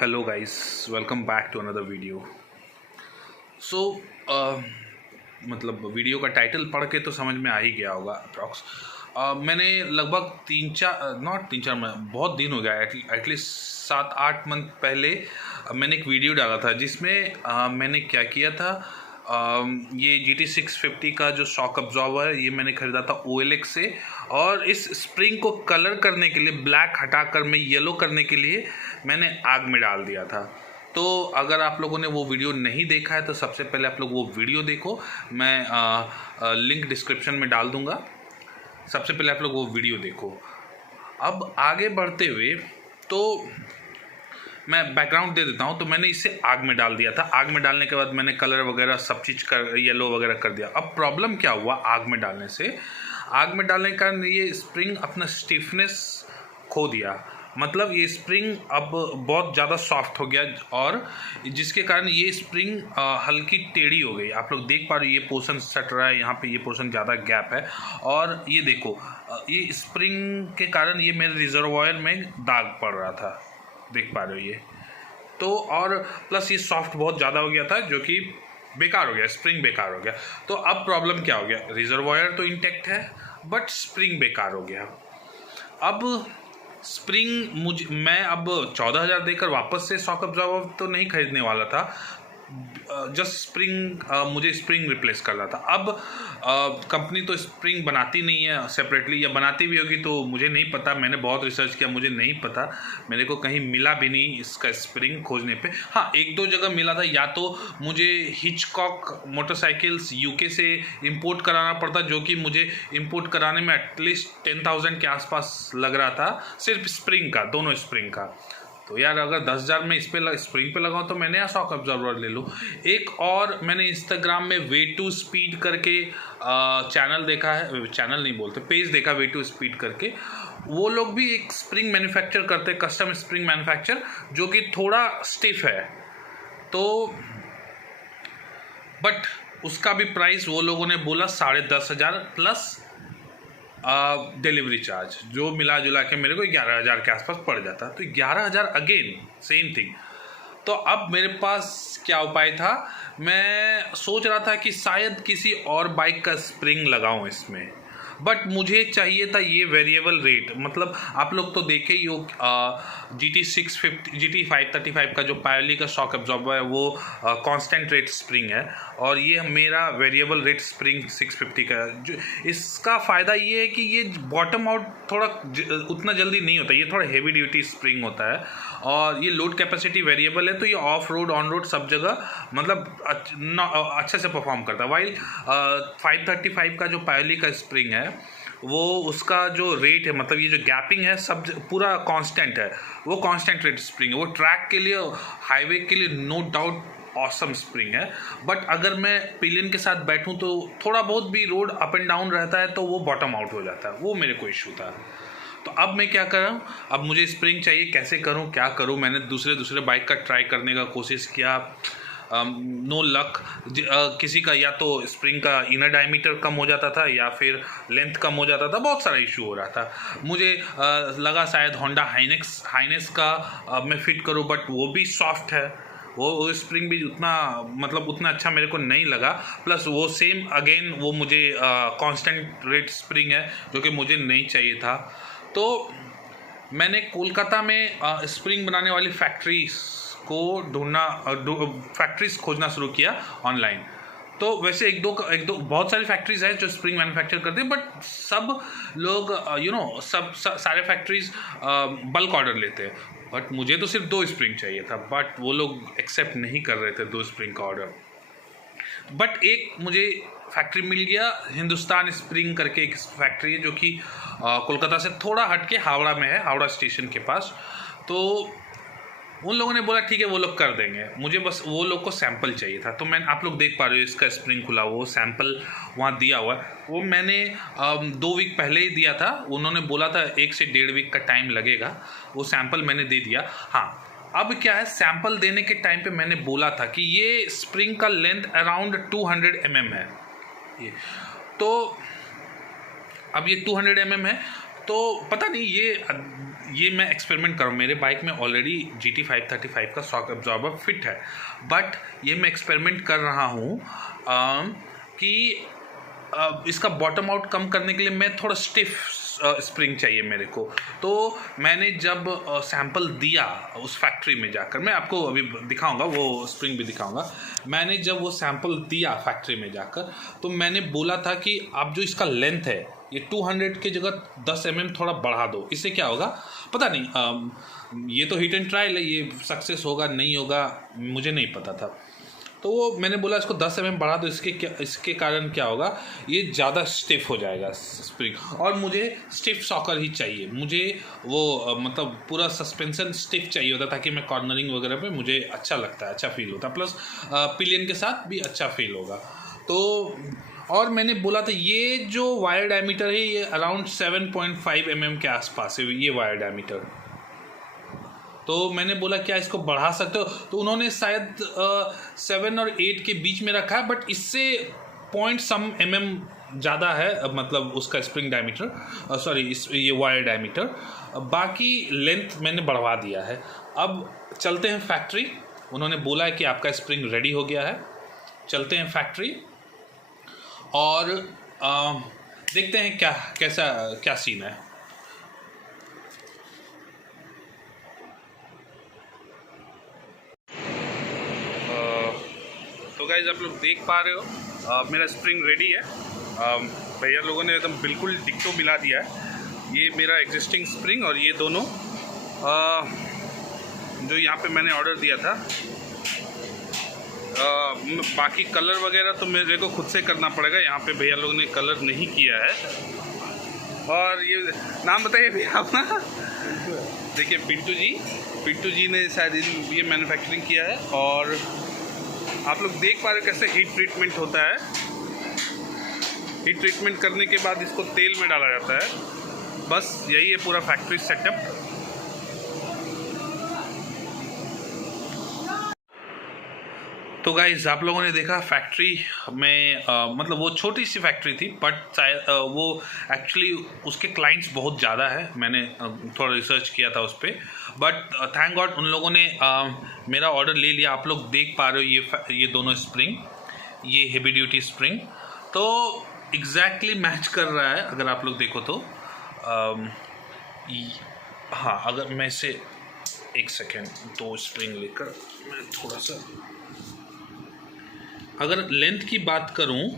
Hello guys, welcome back to another video. So मतलब video का title पढ़ के तो समझ में आ ही गया होगा अप्रॉक्स। मैंने लगभग तीन चार बहुत दिन हो गया, एटलीस्ट 7-8 मंथ पहले मैंने एक वीडियो डाला था जिसमें मैंने क्या किया था। ये GT650 का जो शॉक अब्जॉर्बर है ये मैंने ख़रीदा था OLX से, और इस स्प्रिंग को कलर करने के लिए, ब्लैक हटाकर मैं येलो करने के लिए मैंने आग में डाल दिया था। तो अगर आप लोगों ने वो वीडियो नहीं देखा है तो सबसे पहले आप लोग वो वीडियो देखो। मैं लिंक डिस्क्रिप्शन में डाल दूँगा। सबसे पहले आप लोग वो वीडियो देखो। अब आगे बढ़ते हुए तो मैं बैकग्राउंड दे देता हूँ। तो मैंने इसे आग में डाल दिया था। आग में डालने के बाद मैंने कलर वगैरह सब चीज़ कर येलो वगैरह कर दिया। अब प्रॉब्लम क्या हुआ, आग में डालने से, आग में डालने के कारण ये स्प्रिंग अपना स्टिफनेस खो दिया। मतलब ये स्प्रिंग अब बहुत ज़्यादा सॉफ्ट हो गया, और जिसके कारण ये स्प्रिंग हल्की टेढ़ी हो गई। आप लोग देख पा रहे हो ये पोर्शन सट रहा है, यहाँ पे ये पोर्शन ज़्यादा गैप है। और ये देखो, ये स्प्रिंग के कारण ये मेरे रिजर्वायर में दाग पड़ रहा था, देख पा रहे हो ये। तो और प्लस ये सॉफ्ट बहुत ज़्यादा हो गया था, जो कि बेकार हो गया, स्प्रिंग बेकार हो गया। तो अब प्रॉब्लम क्या हो गया, रिजर्वायर तो इंटैक्ट है बट स्प्रिंग बेकार हो गया। अब स्प्रिंग मैं अब 14,000 देकर वापस से शॉक अब्जॉर्बर तो नहीं खरीदने वाला था। जस्ट स्प्रिंग, मुझे स्प्रिंग रिप्लेस करना था। अब कंपनी तो स्प्रिंग बनाती नहीं है सेपरेटली, या बनाती भी होगी तो मुझे नहीं पता। मैंने बहुत रिसर्च किया, मुझे नहीं पता, मेरे को कहीं मिला भी नहीं इसका स्प्रिंग खोजने पे। हाँ, एक दो जगह मिला था। या तो मुझे हिचकॉक मोटरसाइकिल्स UK से इंपोर्ट कराना पड़ता, जो कि मुझे इंपोर्ट कराने में एटलीस्ट 10,000 के आसपास लग रहा था, सिर्फ स्प्रिंग का, दोनों स्प्रिंग का। तो यार अगर 10,000 में स्प्रिंग पे लगाऊँ तो मैं नया शॉक अब्जॉर्बर ले लूँ। एक और मैंने इंस्टाग्राम में वे टू स्पीड करके चैनल देखा है, चैनल नहीं बोलते, पेज देखा, वे टू स्पीड करके। वो लोग भी एक स्प्रिंग मैन्युफैक्चर करते हैं, कस्टम स्प्रिंग मैन्युफैक्चर, जो कि थोड़ा स्टिफ है। तो बट उसका भी प्राइस वो लोगों ने बोला 10,500 प्लस डिलीवरी चार्ज, जो मिला जुला के मेरे को 11,000 के आसपास पड़ जाता। तो 11,000 अगेन सेम थिंग। तो अब मेरे पास क्या उपाय था, मैं सोच रहा था कि शायद किसी और बाइक का स्प्रिंग लगाऊं इसमें, बट मुझे चाहिए था ये वेरिएबल रेट। मतलब आप लोग तो देखे ही हो, GT535 का जो पायोली का शॉक अब्जॉर्बर है वो कांस्टेंट रेट स्प्रिंग है, और ये मेरा वेरिएबल रेट स्प्रिंग 650 का है। जो इसका फ़ायदा ये है कि ये बॉटम आउट थोड़ा उतना जल्दी नहीं होता, ये थोड़ा हेवी ड्यूटी स्प्रिंग होता है, और ये लोड कैपेसिटी वेरिएबल है। तो ये ऑफ रोड ऑन रोड सब जगह मतलब अच्छे से परफॉर्म करता है। वाइल 535 का जो पायोली का स्प्रिंग है वो, उसका जो रेट है, मतलब ये जो गैपिंग है सब पूरा कांस्टेंट है, वो कांस्टेंट रेट स्प्रिंग है। वो ट्रैक के लिए, हाईवे के लिए नो डाउट ऑसम स्प्रिंग है। बट अगर मैं पिलियन के साथ बैठूं तो थोड़ा बहुत भी रोड अप एंड डाउन रहता है तो वो बॉटम आउट हो जाता है, वो मेरे को इशू था। तो अब मैं क्या कर रहा हूँ, अब मुझे स्प्रिंग चाहिए, कैसे करूँ, क्या करूँ। मैंने दूसरे बाइक का ट्राई करने का कोशिश किया, नो लक। किसी का या तो स्प्रिंग का इनर डायमीटर कम हो जाता था, या फिर लेंथ कम हो जाता था, बहुत सारा इशू हो रहा था। मुझे लगा शायद होंडा हाइनेस का मैं फिट करूँ, बट वो भी सॉफ्ट है, वो स्प्रिंग भी उतना अच्छा मेरे को नहीं लगा। प्लस वो सेम अगेन वो मुझे कांस्टेंट रेट स्प्रिंग है, जो कि मुझे नहीं चाहिए था। तो मैंने कोलकाता में स्प्रिंग बनाने वाली फैक्ट्रीज को फैक्ट्रीज खोजना शुरू किया ऑनलाइन। तो वैसे एक दो बहुत सारी फैक्ट्रीज हैं जो स्प्रिंग मैन्युफैक्चर करते हैं, बट सब लोग सारे फैक्ट्रीज बल्क ऑर्डर लेते हैं। बट मुझे तो सिर्फ 2 स्प्रिंग चाहिए था, बट वो लोग एक्सेप्ट नहीं कर रहे थे 2 स्प्रिंग का ऑर्डर। बट एक मुझे फैक्ट्री मिल गया, हिंदुस्तान स्प्रिंग करके एक फैक्ट्री है, जो कि कोलकाता से थोड़ा हटके हावड़ा में है, हावड़ा स्टेशन के पास। तो उन लोगों ने बोला ठीक है वो लोग कर देंगे, मुझे बस वो लोग को सैंपल चाहिए था। तो मैं, आप लोग देख पा रहे हो इसका स्प्रिंग खुला, वो सैंपल वहाँ दिया हुआ है। वो मैंने 2 वीक पहले ही दिया था, उन्होंने बोला था 1 से 1.5 वीक का टाइम लगेगा। वो सैंपल मैंने दे दिया। हाँ, अब क्या है, सैंपल देने के टाइम पे मैंने बोला था कि ये स्प्रिंग का लेंथ अराउंड 200 mm है ये। तो अब ये 200 mm है, तो पता नहीं ये मैं एक्सपेरिमेंट करूँ, मेरे बाइक में ऑलरेडी GT 535 का शॉक एब्जॉर्बर फिट है, बट ये मैं एक्सपेरिमेंट कर रहा हूँ कि इसका बॉटम आउट कम करने के लिए मैं थोड़ा स्टिफ स्प्रिंग चाहिए मेरे को। तो मैंने जब सैंपल दिया उस फैक्ट्री में जाकर, मैं आपको अभी दिखाऊंगा, वो स्प्रिंग भी दिखाऊंगा। मैंने जब वो सैंपल दिया फैक्ट्री में जाकर, तो मैंने बोला था कि आप जो इसका लेंथ है ये 200 की जगह 10 mm थोड़ा बढ़ा दो। इससे क्या होगा पता नहीं, ये तो हिट एंड ट्रायल है, ये सक्सेस होगा नहीं होगा मुझे नहीं पता था। तो वो मैंने बोला इसको 10 mm बढ़ा दो, इसके कारण क्या होगा, ये ज़्यादा स्टिफ हो जाएगा स्प्रिंग। और मुझे स्टिफ शॉकर ही चाहिए, मुझे वो मतलब पूरा सस्पेंशन स्टिफ चाहिए होता, ताकि मैं कॉर्नरिंग वगैरह पे मुझे अच्छा लगता है, अच्छा फील होता है, प्लस पिलियन के साथ भी अच्छा फील होगा। तो और मैंने बोला था ये जो वायर डायमीटर है ये अराउंड 7.5 mm के आसपास है ये वायर डायमीटर। तो मैंने बोला क्या इसको बढ़ा सकते हो, तो उन्होंने शायद 7 और 8 के बीच में रखा है, बट इससे पॉइंट सम mm ज़्यादा है, मतलब उसका स्प्रिंग डायमीटर, सॉरी ये वायर डायमीटर। बाकी लेंथ मैंने बढ़वा दिया है। अब चलते हैं फैक्ट्री, उन्होंने बोला है कि आपका स्प्रिंग रेडी हो गया है। चलते हैं फैक्ट्री और देखते हैं क्या सीन है। तो गाइज आप लोग देख पा रहे हो मेरा स्प्रिंग रेडी है। भैया लोगों ने एकदम बिल्कुल डिक्टो मिला दिया है। ये मेरा एग्जिस्टिंग स्प्रिंग और ये दोनों जो यहाँ पे मैंने ऑर्डर दिया था, बाकी कलर वगैरह तो मेरे को खुद से करना पड़ेगा, यहाँ पे भैया लोगों ने कलर नहीं किया है। और ये नाम बताइए भैया अपना। देखिए पिंटू जी ने शायद ये मैन्युफैक्चरिंग किया है। और आप लोग देख पा रहे हो कैसे हीट ट्रीटमेंट होता है। हीट ट्रीटमेंट करने के बाद इसको तेल में डाला जाता है। बस यही है पूरा फैक्ट्री सेटअप। तो गाइज आप लोगों ने देखा फैक्ट्री में मतलब वो छोटी सी फैक्ट्री थी, बट वो एक्चुअली उसके क्लाइंट्स बहुत ज़्यादा है। मैंने थोड़ा रिसर्च किया था उस पर, बट थैंक गॉड उन लोगों ने मेरा ऑर्डर ले लिया। आप लोग देख पा रहे हो ये दोनों स्प्रिंग, ये हेवी ड्यूटी स्प्रिंग तो एग्जैक्टली मैच कर रहा है। अगर आप लोग देखो तो हाँ, अगर मैं इसे एक सेकेंड दो स्प्रिंग लेकर मैं थोड़ा सा, अगर लेंथ की बात करूं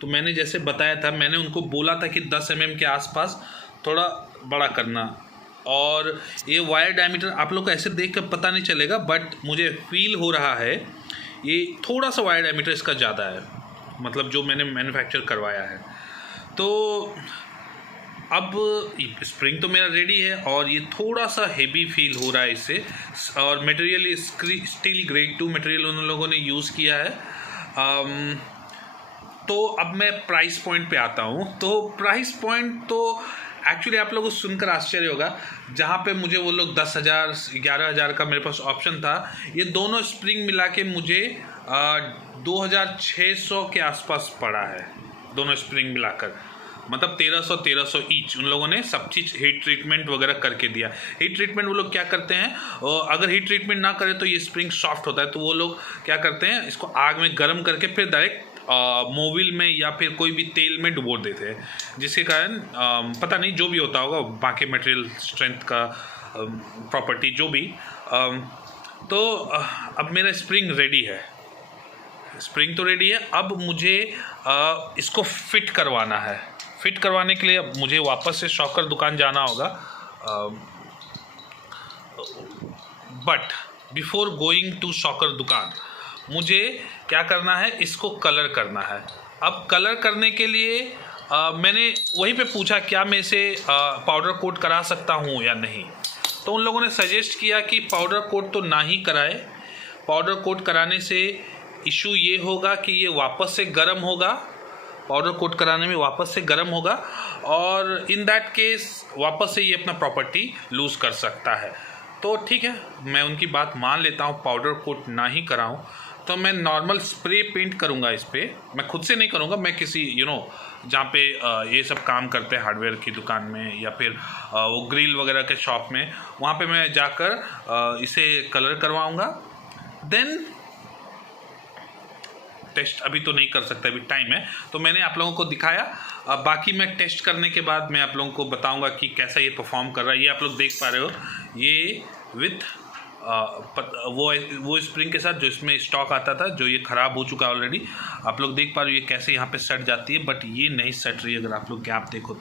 तो मैंने जैसे बताया था, मैंने उनको बोला था कि 10 mm के आसपास थोड़ा बड़ा करना। और ये वायर डायमीटर आप लोग को ऐसे देख कर पता नहीं चलेगा, बट मुझे फील हो रहा है ये थोड़ा सा वायर डायमीटर इसका ज़्यादा है, मतलब जो मैंने मैन्युफैक्चर करवाया है। तो अब स्प्रिंग तो मेरा रेडी है और ये थोड़ा सा हेवी फील हो रहा है इससे। और मटेरियल स्टील ग्रेड 2 मटेरियल उन लोगों ने यूज़ किया है। तो अब मैं प्राइस पॉइंट पे आता हूँ। तो प्राइस पॉइंट तो एक्चुअली आप लोगों को सुनकर आश्चर्य होगा, जहाँ पे मुझे वो लोग 10,000 11,000 का मेरे पास ऑप्शन था, ये दोनों स्प्रिंग मिला के मुझे 2,600 के आसपास पड़ा है, दोनों स्प्रिंग मिलाकर। मतलब 1300 ईच। उन लोगों ने सब चीज़ हीट ट्रीटमेंट वगैरह करके दिया। हीट ट्रीटमेंट वो लोग क्या करते हैं, अगर हीट ट्रीटमेंट ना करें तो ये स्प्रिंग सॉफ्ट होता है, तो वो लोग क्या करते हैं, इसको आग में गर्म करके फिर डायरेक्ट मोबिल में या फिर कोई भी तेल में डुबो देते हैं, जिसके कारण पता नहीं जो भी होता होगा, बाकी मटेरियल स्ट्रेंथ का प्रॉपर्टी जो भी। तो अब मेरा स्प्रिंग रेडी है, स्प्रिंग तो रेडी है। अब मुझे इसको फिट करवाना है। फिट करवाने के लिए अब मुझे वापस से शॉकर दुकान जाना होगा। बट बिफोर गोइंग टू शॉकर दुकान मुझे क्या करना है, इसको कलर करना है। अब कलर करने के लिए मैंने वहीं पे पूछा क्या मैं इसे पाउडर कोट करा सकता हूँ या नहीं। तो उन लोगों ने सजेस्ट किया कि पाउडर कोट तो ना ही कराए। पाउडर कोट कराने से इशू ये होगा कि ये वापस से गर्म होगा, पाउडर कोट कराने में वापस से गर्म होगा, और इन दैट केस वापस से ये अपना प्रॉपर्टी लूज़ कर सकता है। तो ठीक है, मैं उनकी बात मान लेता हूँ, पाउडर कोट ना ही कराऊँ। तो मैं नॉर्मल स्प्रे पेंट करूँगा इस पर, मैं खुद से नहीं करूँगा, मैं किसी जहाँ पे ये सब काम करते हैं हार्डवेयर की दुकान में या फिर वो ग्रिल वगैरह के शॉप में, वहाँ पे मैं जाकर इसे कलर करवाऊँगा। देन टेस्ट अभी तो नहीं कर सकता, अभी टाइम है, तो मैंने आप लोगों को दिखाया। बाकी मैं टेस्ट करने के बाद मैं आप लोगों को बताऊंगा कि कैसा ये परफॉर्म कर रहा है। ये आप लोग देख पा रहे हो, ये विथ वो स्प्रिंग के साथ जो इसमें स्टॉक आता था, जो ये ख़राब हो चुका है ऑलरेडी। आप लोग देख पा रहे हो ये कैसे यहाँ पे सट जाती है, बट ये नहीं सट रही अगर आप लोग गैप देखो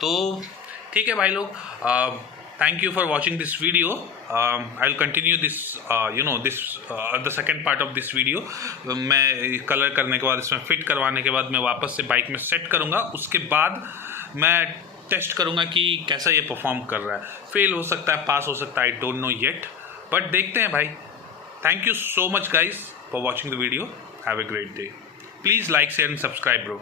तो ठीक है भाई लोग। Thank you for watching this video. I'll continue this the second part of this video. मैं कलर करने के बाद, इसमें फिट करवाने के बाद मैं वापस से बाइक में सेट करूँगा। उसके बाद मैं टेस्ट करूँगा कि कैसा ये परफॉर्म कर रहा है। फेल हो सकता है, पास हो सकता है, I don't know yet, but देखते हैं भाई। Thank you so much guys for watching the video. Have a great day. Please like share and subscribe bro.